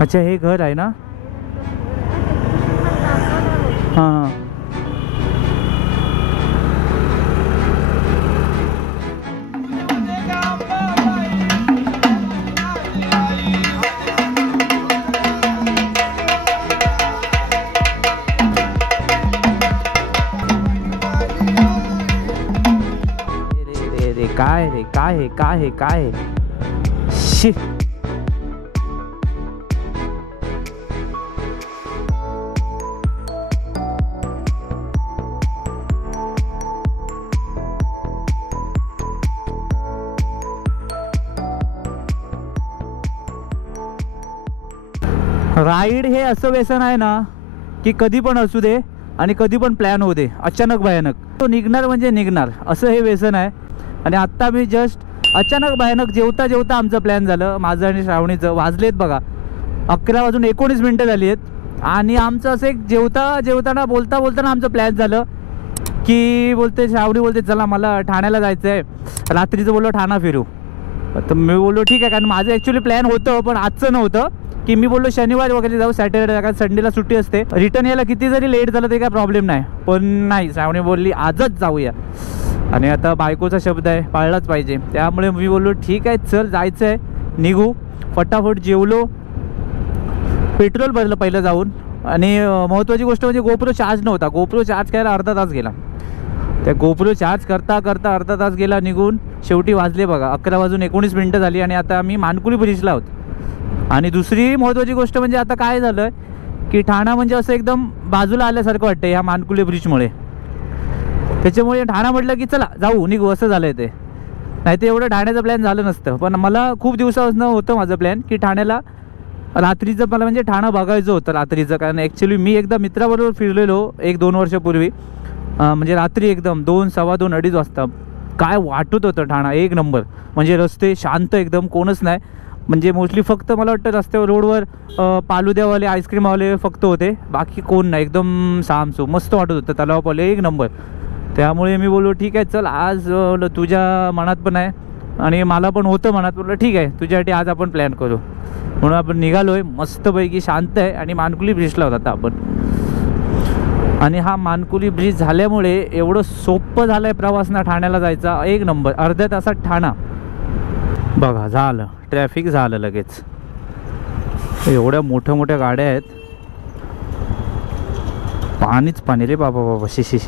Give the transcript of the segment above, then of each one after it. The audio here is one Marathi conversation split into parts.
अच्छा हे घर आहे ना? हां हां. काय रे काय हे काय हे काय शी. राईड हे असं व्यसन आहे ना की कधी पण असू दे आणि कधी पण प्लॅन होऊ दे, अचानक भयानक तो निघणार म्हणजे निघणार, असं हे व्यसन आहे. आणि आत्ता मी जस्ट अचानक भयानक जेवता जेवता आमचं प्लॅन झालं, माझं आणि श्रावणीचं. वाजलेत बघा 11:19 झाली आहेत आणि आमचं असं एक जेवताना बोलताना आमचं प्लॅन झालं की बोलते श्रावणी बोलते चला मला ठाण्याला जायचं आहे, रात्रीचं बोललो ठाणा फिरू. तर मी बोललो ठीक आहे, कारण माझं ॲक्च्युली प्लॅन होतं पण आजचं नव्हतं की मी बोललो शनिवारी वगैरे जाऊ, सॅटर्डे, कारण संडेला सुट्टी असते, रिटर्न यायला किती जरी लेट झालं ते काय प्रॉब्लेम नाही. पण नाही, श्रावणी बोलली आजच जाऊया आणि आता बायकोचा शब्द आहे पाळलाच पाहिजे. त्यामुळे मी बोललो ठीक आहे चल जायचं आहे, निघू. फटाफट जेवलो, पेट्रोल भरलं पहिलं जाऊन. आणि महत्त्वाची गोष्ट म्हणजे गोप्रो चार्ज नव्हता, गोप्रो चार्ज करायला अर्धा तास गेला. त्या गोप्रो चार्ज करता अर्धा तास गेला निघून. शेवटी वाजले बघा 11:19 झाली आणि आता आम्ही मानकुली ब्रिजला आहोत. आणि दुसरी महत्त्वाची गोष्ट म्हणजे आता काय झालं की ठाणा म्हणजे असं एकदम बाजूला आल्यासारखं वाटतं ह्या मानकुली ब्रिजमुळे. त्याच्यामुळे ठाणा म्हटलं की चला जाऊ निघू असं झालं आहे ते. नाही ते एवढं ठाण्याचं प्लॅन झालं नसतं. पण मला खूप दिवसापासून होतं माझं प्लॅन की ठाण्याला रात्रीचं मला म्हणजे ठाणं बघायचं होतं रात्रीचं. कारण ॲक्च्युली मी एकदा मित्राबरोबर फिरलेलो 1-2 वर्षापूर्वी, म्हणजे रात्री एकदम 2, 2:15, 2:30 वाजता. काय वाटत होतं ठाणा एक नंबर. म्हणजे रस्ते शांत एकदम, कोणच नाही. म्हणजे मोस्टली फक्त मला वाटतं रस्त्यावर रोडवर पालुद्यावाले आईस्क्रीमवाले फक्त होते, बाकी कोण नाही. एकदम सामसूम मस्त वाटत होतं, तलावापाले एक नंबर. त्यामुळे मी बोललो ठीक आहे चल आज तुझ्या मनात पण आहे आणि मला पण होतं मनात, बोललं ठीक आहे तुझ्यासाठी आज आपण प्लॅन करू. म्हणून आपण निघालो आहे मस्तपैकी, शांत आहे. आणि मानकुली ब्रिजला होता आता आपण. आणि हा मानकुली ब्रिज झाल्यामुळे एवढं सोपं झालं आहे प्रवासना ठाण्याला जायचा, एक नंबर. अर्ध्या तासात ठाणा बघा झालं, ट्रॅफिक झालं लगेच. एवढ्या मोठ्या गाड्या आहेत, पाणीच पाणी रे बाबा. शिशी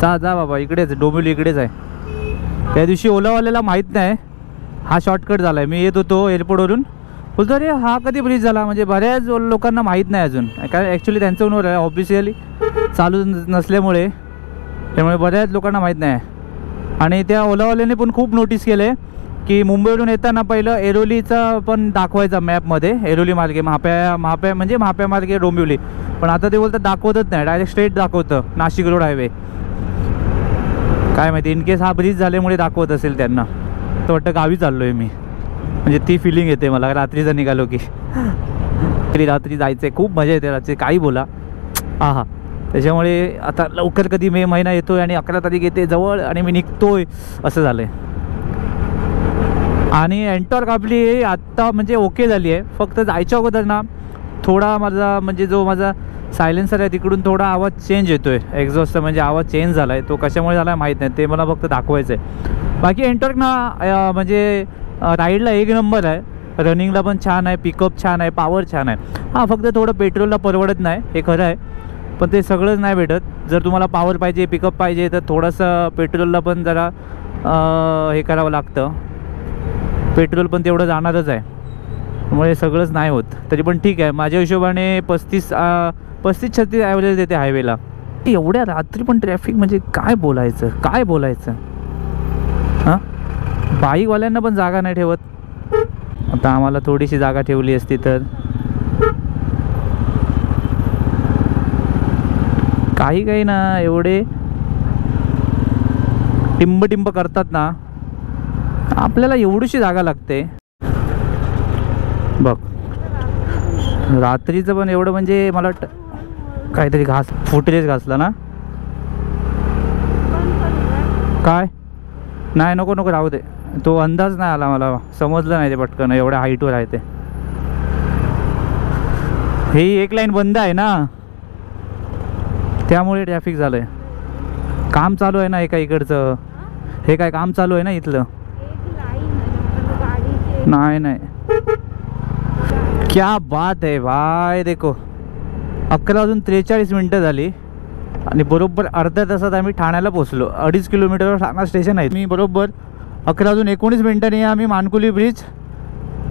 जा बाबा, इकडेच डोंबिवली इकडेच आहे. त्या दिवशी ओलावाल्याला माहीत नाही हा शॉर्टकट झाला आहे. मी येत होतो एअरपोर्टवरून, बोलतो अरे हा कधी ब्रिज झाला. म्हणजे बऱ्याच लोकांना माहीत नाही अजून, कारण ॲक्च्युली त्यांचं ओनर आहे ऑफिशियली चालू नसल्यामुळे, त्यामुळे बऱ्याच लोकांना माहीत नाही. आणि त्या ओलावाल्याने पण खूप नोटीस केले की मुंबईवरून येताना पहिलं एरोलीचा पण दाखवायचा मॅपमध्ये, एरोली मार्गे महाप्या म्हणजे महाप्या मार्गे डोंबिवली. पण आता ते बोलतात दाखवतच नाही, डायरेक्ट स्ट्रेट दाखवतं नाशिक रोड हायवे. काय माहिती, इन केस हा ब्रिज झाल्यामुळे दाखवत असेल त्यांना. तर वाटतं गावी चाललो आहे मी, म्हणजे ती फिलिंग येते मला रात्रीचं निघालो की. तरी रात्री जायचं आहे, खूप मजा येते रात्री, काही बोला. हा त्याच्यामुळे आता लवकर कधी मे महिना येतोय आणि 11 तारीख येते जवळ आणि मी निघतोय असं झालं आहे. आणि एंटॉर्क आपली आत्ता म्हणजे ओके झाली आहे. फक्त जायच्या अगोदर ना थोडा माझा म्हणजे जो माझा सायलेन्सर आहे तिकडून थोडा आवाज चेंज येतो आहे, एक्झॉस्टचा म्हणजे आवाज चेंज झाला आहे. तो कशामुळे झाला आहे माहीत नाही, ते मला फक्त दाखवायचं आहे. बाकी एंटॉर्क ना म्हणजे राईडला एक नंबर आहे, रनिंगला पण छान आहे, पिकअप छान आहे, पॉवर छान आहे. हां फक्त थोडं पेट्रोलला परवडत नाही हे खरं आहे, पण ते सगळंच नाही भेटत. जर तुम्हाला पॉवर पाहिजे, पिकअप पाहिजे तर थोडंसं पेट्रोलला पण जरा हे करावं लागतं. पेट्रोल पण तेवढं जाणारच आहे, त्यामुळे सगळंच नाही होत. तरी पण ठीक आहे, माझ्या हिशोबाने 35-36 ॲव्हरेज देते हायवेला. एवढ्या रात्री पण ट्रॅफिक म्हणजे काय बोलायचं हां. बाईकवाल्यांना पण जागा नाही ठेवत. आता आम्हाला थोडीशी जागा ठेवली असती तर. काही ना एवढे टिंब करतात ना, आपल्याला एवढीशी जागा लागते बघ. रात्रीचं पण एवढं म्हणजे मला काहीतरी फुटेज घासला ना. काय नाही, नको राहू दे. तो अंदाज नाही आला, मला समजलं नाही ते पटकन एवढ्या हाईटवर आहे ते. ही एक लाईन बंद आहे ना, त्यामुळे ट्रॅफिक झालंय. काम चालू आहे ना एका इकडचं, हे काय काम चालू आहे ना इथलं. नाही नाही, क्या बात आहे भाई. देखो 11:43 झाली आणि बरोबर अर्ध्या तासात आम्ही ठाण्याला पोचलो. 2.5 किलोमीटरवर ठाणा स्टेशन आहे. मी बरोबर 11:19 आम्ही मानकुली ब्रिज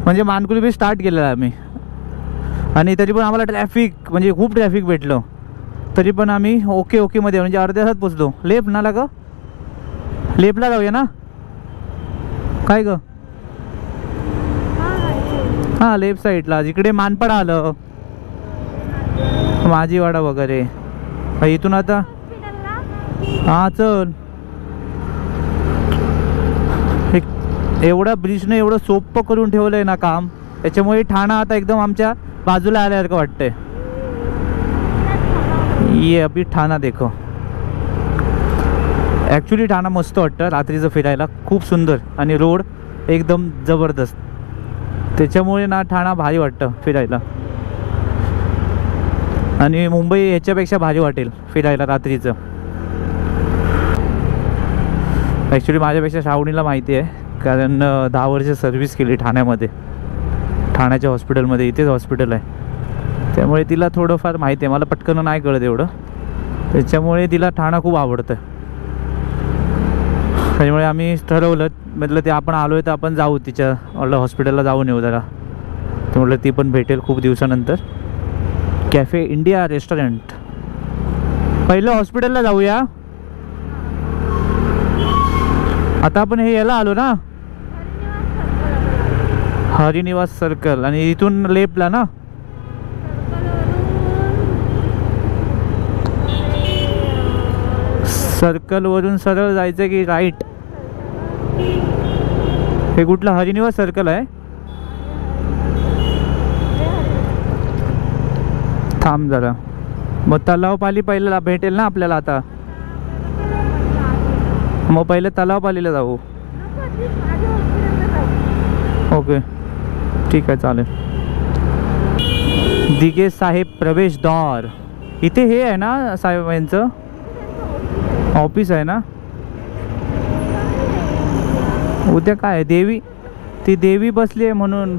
म्हणजे मानकुली ब्रिज स्टार्ट केलेला आहे आम्ही. आणि तरी पण आम्हाला ट्रॅफिक म्हणजे खूप ट्रॅफिक भेटलं, तरी पण आम्ही ओके मध्ये म्हणजे अर्ध्या तासात पोचलो. लेफ्ट ना ग, लेफ्टला जाऊया ना काय ग. हां लेफ्ट साईडला, जिकडे मानपाडा आलं, माझीवाडा वगैरे. इथून आता हां चल. एवढा ब्रिजने एवढं सोपं करून ठेवलं आहे ना काम, त्याच्यामुळे ठाणा आता एकदम आमच्या बाजूला आल्यासारखं वाटतंय. ये अभी ठाणा देखो. ॲक्च्युली ठाणा मस्त वाटतं रात्रीचं फिरायला, खूप सुंदर आणि रोड एकदम जबरदस्त. त्याच्यामुळे ना ठाणा भारी वाटतं फिरायला. आणि मुंबई ह्याच्यापेक्षा भारी वाटेल फिरायला रात्रीचं. ॲक्च्युली माझ्यापेक्षा श्रावणीला माहिती आहे, कारण 10 वर्ष सर्व्हिस केली ठाण्यामध्ये, ठाण्याच्या हॉस्पिटलमध्ये. इथेच हॉस्पिटल आहे, त्यामुळे तिला थोडंफार माहिती आहे. मला पटकन नाही कळत एवढं, त्याच्यामुळे तिला ठाणा खूप आवडतं. त्यामुळे आम्ही ठरवलं, म्हटलं ते आपण आलो आहे तर आपण जाऊ तिच्या हॉस्पिटलला जाऊन येऊ जरा. तर म्हटलं ती पण भेटेल खूप दिवसानंतर. Cafe India restaurant. पहिलं हॉस्पिटलला जाऊया. आता आपण हे याला आलो ना, हरिनिवास सर्कल. आणि इथून लेफ्टला ना, सर्कलवरून सरळ जायचं की राईट. हे कुठलं हरिनिवास सर्कल आहे. थांब जरा, मग तलावपाली पहिलं भेटेल ना आपल्याला. आता मग पहिले तलावपालीला जाऊ. ओके ठीक आहे चालेल. दिघे साहेब प्रवेशद्वार. इथे हे आहे ना साहेब यांचं ऑफिस आहे ना. उद्या काय देवी, ती देवी बसली आहे म्हणून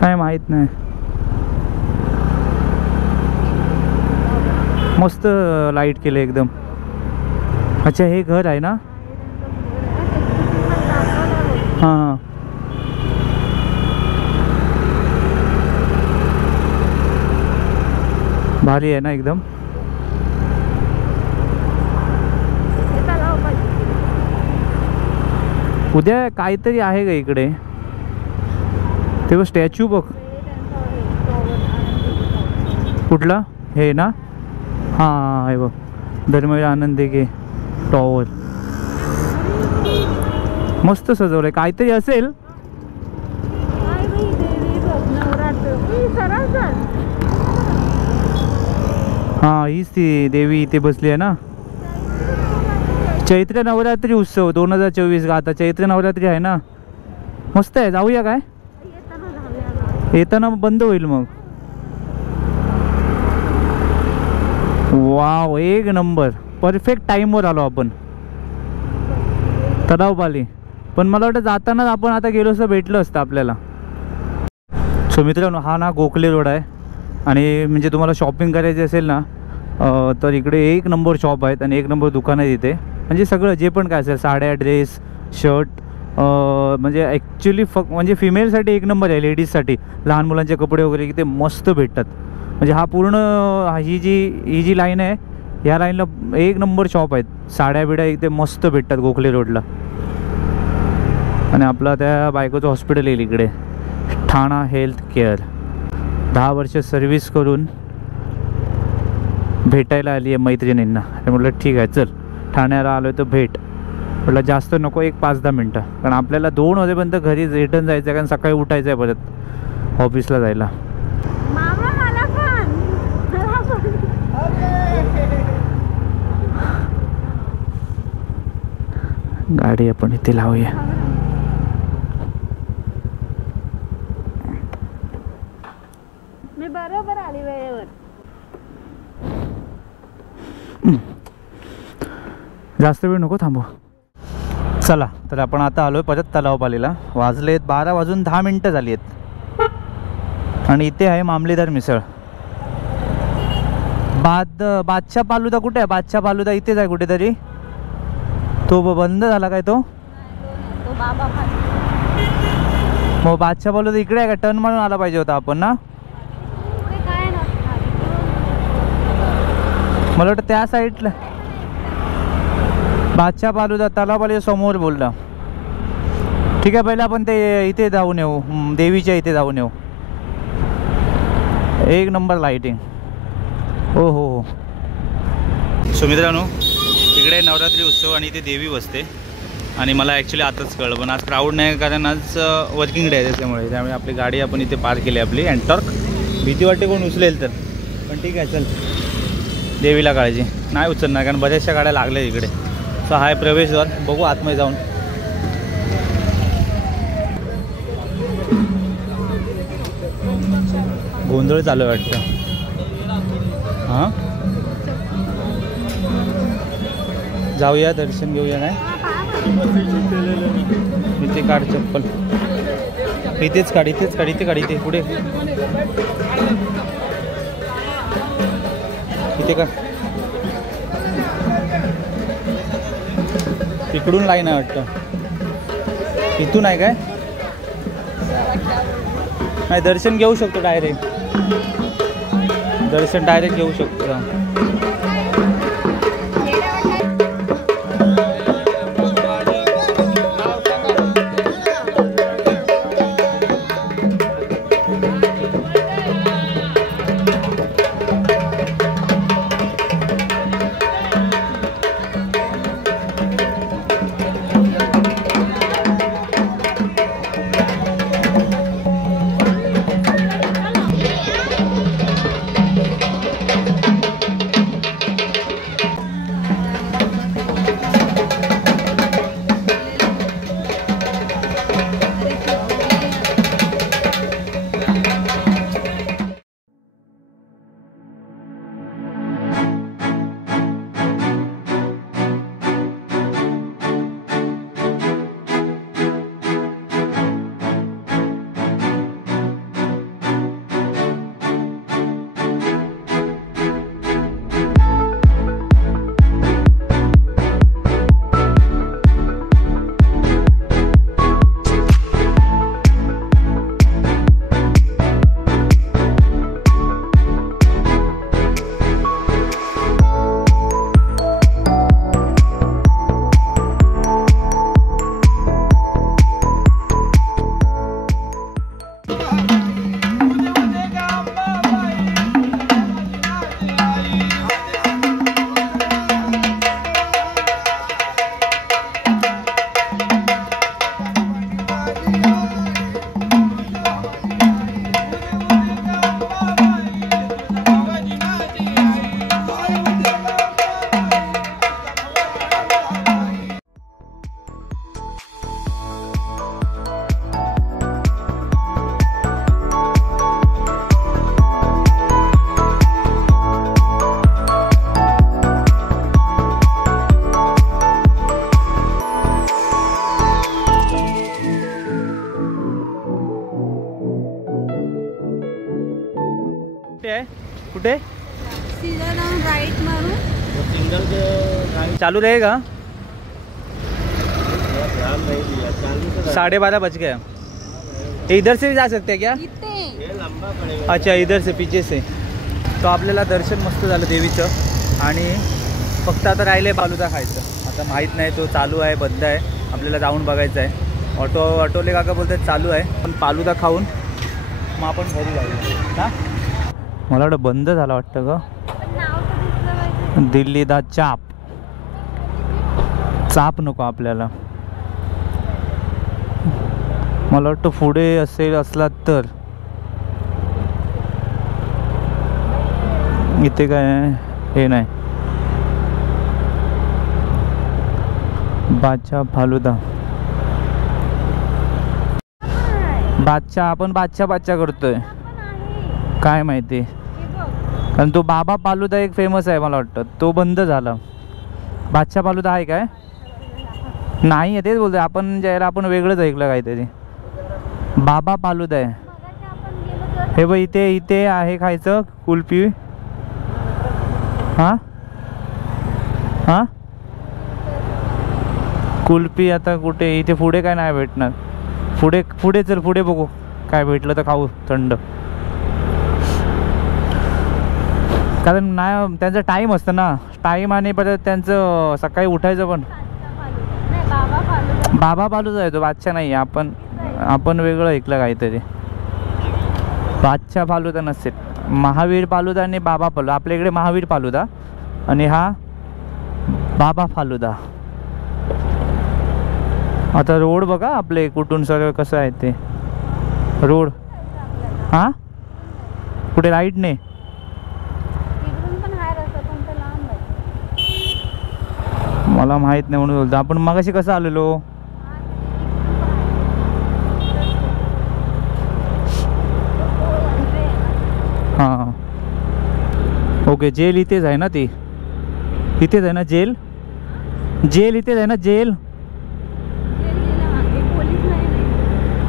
काय माहीत नाही. मस्त लाईट केले एकदम. अच्छा हे घर आहे ना. हां हां भारी आहे ना एकदम. उद्या काहीतरी आहे का इकडे, तेव्हा स्टॅच्यू बघ. कुठला हे ना. हां आहे बघ, धर्मवीर आनंद दिघे टॉवर. मस्त सजवलंय, काहीतरी असेल. हां हीच ती देवी इथे बसली आहे ना. चैत्र नवरात्री उत्सव 2024. आता चैत्र नवरात्री आहे ना. मस्त आहे, जाऊया काय. येताना बंद होईल मग. वाव एक नंबर, परफेक्ट टाईमवर आलो आपण. तलावपाली. पण मला वाटतं जातानाच आपण आता गेलो असं भेटलं असतं आपल्याला. सो मित्रांनो हा ना गोखले रोड आहे. आणि म्हणजे तुम्हाला शॉपिंग करायची असेल ना तर इकडे एक नंबर शॉप आहेत आणि एक नंबर दुकान आहे इथे. म्हणजे सगळं जे पण काय असेल, साड्या, ड्रेस, शर्ट, म्हणजे ॲक्च्युली म्हणजे फिमेलसाठी एक नंबर आहे. लेडीजसाठी लहान मुलांचे कपडे वगैरे इथे मस्त भेटतात. म्हणजे हा पूर्ण ही जी लाईन आहे, ह्या लाईनला एक नंबर शॉप आहेत. साड्या बिड्या इथे मस्त भेटतात गोखले रोडला. आणि आपला त्या बायकोचं हॉस्पिटल येईल इकडे, ठाणा हेल्थ केअर. 10 वर्ष सर्व्हिस करून भेटायला आली आहे मैत्रिणींना. म्हटलं ठीक आहे चल, ठाण्याला आलो आहे तर भेट. म्हटलं जास्त नको, एक 5-10 मिनटं, कारण आपल्याला 2 वाजेपर्यंत घरी रिटर्न जायचं आहे, कारण सकाळी उठायचं आहे परत ऑफिसला जायला. गाडी आपण इथे लावूया. मी बरोबर आली वेळेवर. जास्त वेळ नको थांबू. चला तर आपण आता आलोय परत तलावपालीला. वाजलेत 12:10 झाली आहेत आणि इथे आहे मामलेदार मिसळ. बादशाह फालुदा कुठे आहे? बादशाह फालुदा इथेच आहे कुठेतरी. तो बंद झाला काय तो? तो बाबा मग बादशाह फालुदा इकडे आहे का? टर्न मारून आला पाहिजे होता आपण ना. काय मला वाटतं त्या साईडला बादशाह फालुदा तलावपाली समोर बोलला. ठीक आहे, पहिला आपण ते इथे जाऊन येऊ, देवीच्या इथे जाऊन येऊ. एक नंबर लाईटिंग. हो हो हो. सो मित्रांनो, तिकडे नवरात्री उत्सव आणि इथे देवी बसते आणि मला ॲक्च्युली आताच कळलं, पण आज क्राऊड नाही कारण आज वर्किंग डे आहे त्यामुळे आपली गाडी आपण इथे पार्क केली आपली अँटॉर्क. भीती वाटते कोण उचलेल तर, पण ठीक आहे चल. देवीला काळजी नाही उचलणार कारण बऱ्याचशा गाड्या लागल्या इकडे. सो हाय प्रवेशद्वार, बघू आतमध्ये जाऊन. गोंधळ चालू आहे वाटतं. हां जाऊया, दर्शन घेऊया. नाही इथे काढ चप्पल, इथेच काढ, इथेच काढ, इथे काढ, इथे पुढे इथे काढ. इकडून लाईन आहे वाटतं, इथून आहे काय? नाही दर्शन घेऊ शकतो डायरेक्ट, दर्शन डायरेक्ट घेऊ शकतो. कुठे राइट मारू. चालू रहेगा? 12:30 बज गया. इधर से भी जा सकते हैं क्या? अच्छा इधर से पीछे से. तो आपल्याला दर्शन मस्त झालं देवीचं आणि फक्त आता राहिले फालुदा खायचं. आता माहीत नाही तो चालू आहे बंद आहे, आपल्याला जाऊन बघायचं आहे. ऑटोले काका बोलतात चालू आहे, पण फालुदा खाऊन मग आपण घरी जाऊया. हां मला वाटतं बंद झाला वाटतं ग. दिल्ली दा चाप. चाप नको आपल्याला. मला वाटतं पुढे असेल असला तर. इथे काय हे नाही. बादशाह फालुदा. बादशाह आपण बादशाह करतोय काय माहिती. कारण तो बाबा फालुदा एक फेमस आहे मला वाटतं, तो बंद झाला. बादशाह फालुदा आहे काय? नाही आहे, तेच बोलतोय आपण. ज्याला आपण वेगळंच ऐकलं काहीतरी. बाबा फालुदा आहे हे बघ. इथे आहे खायचं कुल्फी. हां हां कुल्फी आता कुठे? इथे पुढे काय नाही भेटणार. पुढे चल, पुढे बघू काय भेटलं तर खाऊ थंड. कारण नाही त्यांचा टाईम असतं ना, टाईम. आणि परत त्यांचं सकाळी उठायचं पण. बाबा फालुदा आहे तो, बादशाह नाही. आपण वेगळं ऐकलं काहीतरी. बादशाह फालुदा नसेल, महावीर फालुदा आणि बाबा फालुदा. आपल्या इकडे महावीर फालुदा आणि हा बाबा फालुदा. आता रोड बघा आपले कुठून सर्व कसं आहे ते रोड. हां कुठे? राईटने. मला माहीत नाही म्हणून बोलतो. आपण मगाशी कसं आलेलो? हां ओके. जेल इथेच आहे ना? ती इथेच आहे ना जेल? जेल इथेच आहे ना जेल?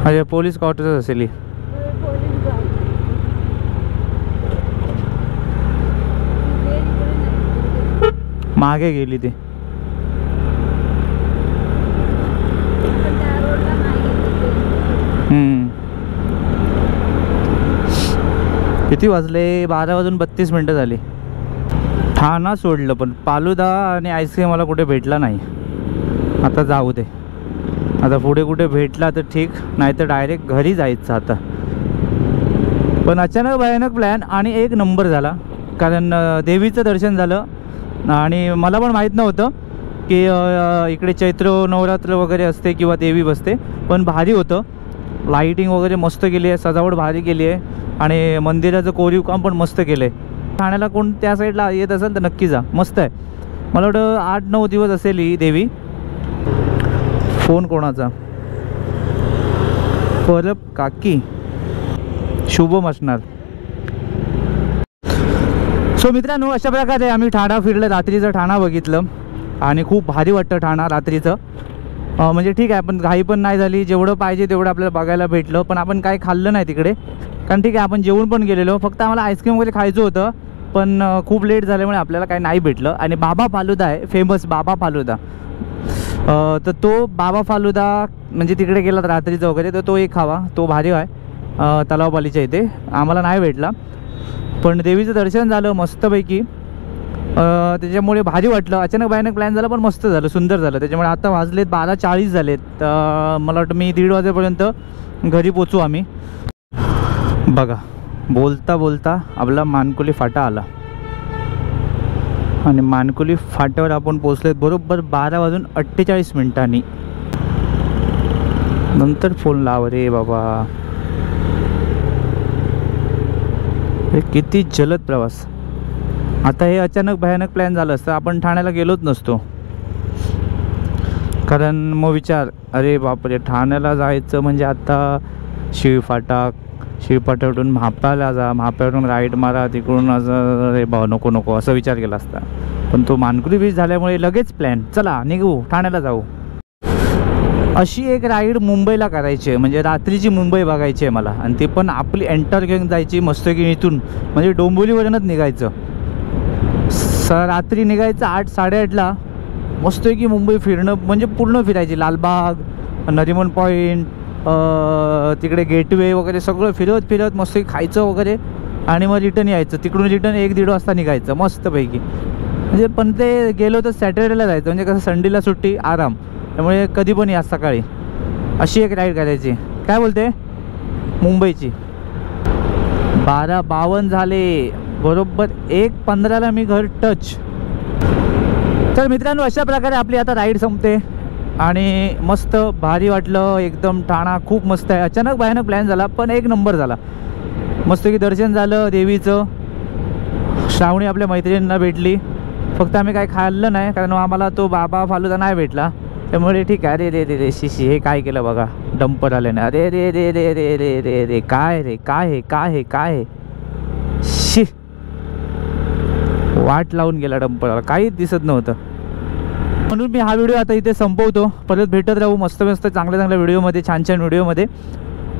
अरे पोलीस क्वार्टर्स असेल ही. मागे गेली ती. किती वाजले? 12:32 झाली. ठाणा सोडलं पण फालुदा आणि आईस्क्रीम मला कुठे भेटला नाही. आता जाऊ दे. आता पुढे कुठे भेटला तर ठीक, नाही तर डायरेक्ट घरी जायचं आता. पण अचानक भयानक प्लॅन आणि एक नंबर झाला. कारण देवीचं दर्शन झालं आणि मला पण माहीत नव्हतं की इकडे चैत्र नवरात्र वगैरे असते किंवा देवी बसते. पण भारी होतं. लाईटिंग वगैरे मस्त केली आहे, सजावट भारी केली आहे आणि मंदिराचं कोरीव काम पण मस्त केलं आहे. ठाण्याला कोण त्या साईडला येत असेल तर नक्की जा, मस्त आहे. मला वाटतं 8-9 दिवस असेल ही देवी. फोन कोणाचा? परब काकी, शुभम असणार. सो मित्रांनो, अशा प्रकारे आम्ही ठाणा फिरलं. रात्रीचं ठाणा बघितलं आणि खूप भारी वाटतं ठाणा रात्रीचं. म्हणजे ठीक आहे, पण घाई पण नाही झाली. जेवढं पाहिजे तेवढं आपल्याला बघायला भेटलं. पण आपण काय खाल्लं नाही तिकडे, कारण ठीक आहे आपण जेवून पण गेलेलो. फक्त आम्हाला आईस्क्रीम वगैरे खायचं होतं, पण खूप लेट झाल्यामुळे आपल्याला काही नाही भेटलं. आणि बाबा फालुदा आहे फेमस, बाबा फालुदा. तर तो बाबा फालुदा म्हणजे तिकडे गेला रात्रीचं वगैरे तर तो एक खावा, तो भारी आहे. तलावपालीच्या इथे आम्हाला नाही भेटला. पण देवीचं दर्शन झालं मस्तपैकी. त्याच्यामुळे भारी वाटलं. अचानक भयानक प्लॅन झाला पण मस्त झालं, सुंदर झालं. त्याच्यामुळे आता वाजलेत 12:40 झालेत. मला वाटतं मी 1:30 वाजेपर्यंत घरी पोचू आम्ही. बघा बोलता बोलता आपला मानकुली फाटा आला आणि मानकुली फाट्यावर आपण पोचलेत बरोबर 12:48. नंतर फोन लाव रे बाबा. हे किती जलद प्रवास. आता हे अचानक भयानक प्लॅन झालं असतं आपण ठाण्याला गेलोच नसतो. कारण मग विचार, अरे बापरे ठाण्याला जायचं म्हणजे आता शिवफाट्यावरून म्हाप्याला जा, म्हाप्यावरून राईट मारा, तिकडून असं अरे बा नको असं विचार केला असता. पण तो मानकुली बीच झाल्यामुळे लगेच प्लॅन, चला निघू ठाण्याला जाऊ. अशी एक राईड मुंबईला करायची आहे, म्हणजे रात्रीची मुंबई बघायची आहे मला. आणि ती पण आपली एंटर घेऊन जायची मस्तपैकी इथून, म्हणजे डोंबिवलीवरूनच निघायचं. रात्री निघायचं 8-8:30ला. मस्तपैकी मुंबई फिरणं म्हणजे पूर्ण फिरायची. लालबाग, नरिमन पॉईंट, तिकडे गेटवे वगैरे सगळं फिरत मस्तपैकी खायचं वगैरे आणि मग रिटर्न यायचं. तिकडून रिटर्न 1-1:30 वाजता निघायचं मस्तपैकी. म्हणजे पण ते गेलो तर सॅटर्डेला जायचं, म्हणजे कसं संडेला सुट्टी आराम, त्यामुळे कधी पण या सकाळी. अशी एक राईड करायची. काय बोलते मुंबईची. 12:52 झाले, बरोबर 1:15ला मी घर टच. तर मित्रांनो अशा प्रकारे आपली आता राईड संपते आणि मस्त भारी वाटलं एकदम. ठाणा खूप मस्त आहे. अचानक भयानक प्लॅन झाला पण एक नंबर झाला. मस्तपैकी दर्शन झालं देवीचं. श्रावणी आपल्या मैत्रिणींना भेटली. फक्त आम्ही काय खाल्लं नाही कारण आम्हाला तो बाबा फालुदा नाही भेटला. त्यामुळे ठीक आहे. अरे रे रे रे शिशी हे काय केलं बघा डंपर आल्याने. अरे रे रे रे रे रे रे रे काय रे काय हे काय हे काय हे शी वाट लावून गेला डंपरला काहीच दिसत नव्हतं. म्हणून मी हा व्हिडिओ आता इथे संपवतो. परत भेटत राहू मस्त मस्त चांगल्या चांगल्या व्हिडिओमध्ये छान छान व्हिडिओमध्ये.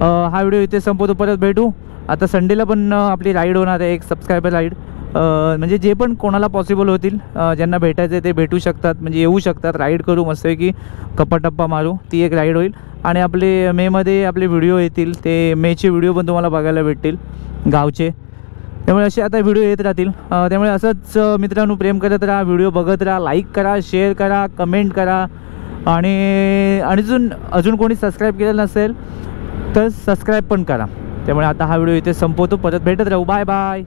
हा व्हिडिओ इथे संपवतो. परत भेटू. आता संडेला पण आपली राईड होणार आहे एक सबस्क्रायबर राईड. म्हणजे जे पण कोणाला पॉसिबल होतील ज्यांना भेटायचं आहे ते भेटू शकतात म्हणजे येऊ शकतात. राईड करू मस्तपैकी गप्पा मारू. ती एक राईड होईल. आणि आपले मेमध्ये आपले व्हिडिओ येतील. ते मेचे व्हिडिओ पण तुम्हाला बघायला भेटतील गावचे. त्यामुळे असे आता व्हिडिओ येत राहतील. त्यामुळे असंच मित्रांनो प्रेम करत राहा. व्हिडिओ बघत राहा. लाईक करा शेअर करा कमेंट करा. आणि अजून कोणी सबस्क्राईब केलेलं नसेल तर सबस्क्राईब पण करा. त्यामुळे आता हा व्हिडिओ इथे संपवतो. परत भेटत राहू. Bye bye.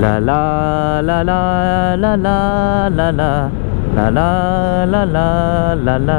ला ला ला ला ला ला ला ला ला ला ला ला ला